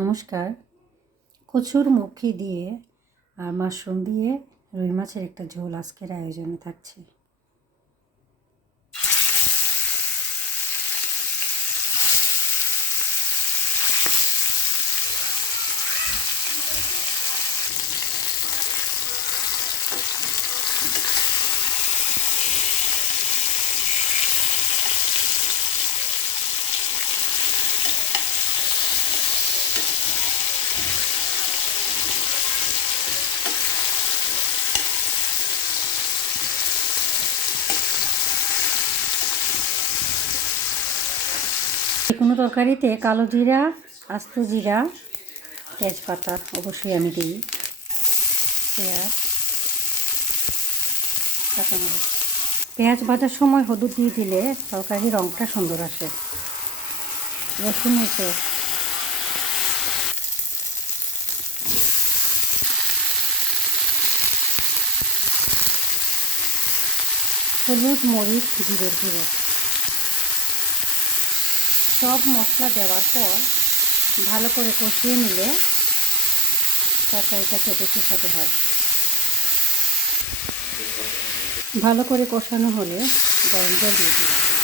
নমস্কার। কচুর মুখি দিয়ে আর মাশরুম দিয়ে রুই মাছের একটা ঝোল আজকের আয়োজনে থাকছে। কোনো তরকারিতে কালো জিরা, আস্ত জিরা, তেজপাতা অবশ্যই আমি দিই। পেঁয়াজ, কাঁচামরিচ। পেঁয়াজ ভাজার সময় হলুদ দিয়ে দিলে তরকারির রঙটা সুন্দর আসে। রসুন এসে হলুদ, মরিচ, জিরের গুঁড়ো। সব মশলা দেওয়ার পর ভালো করে কষিয়ে নিলে তরকারিটা খেতে সুস্বাদু হয়। ভালো করে কষানো হলে গরম জল দিয়ে দিলাম।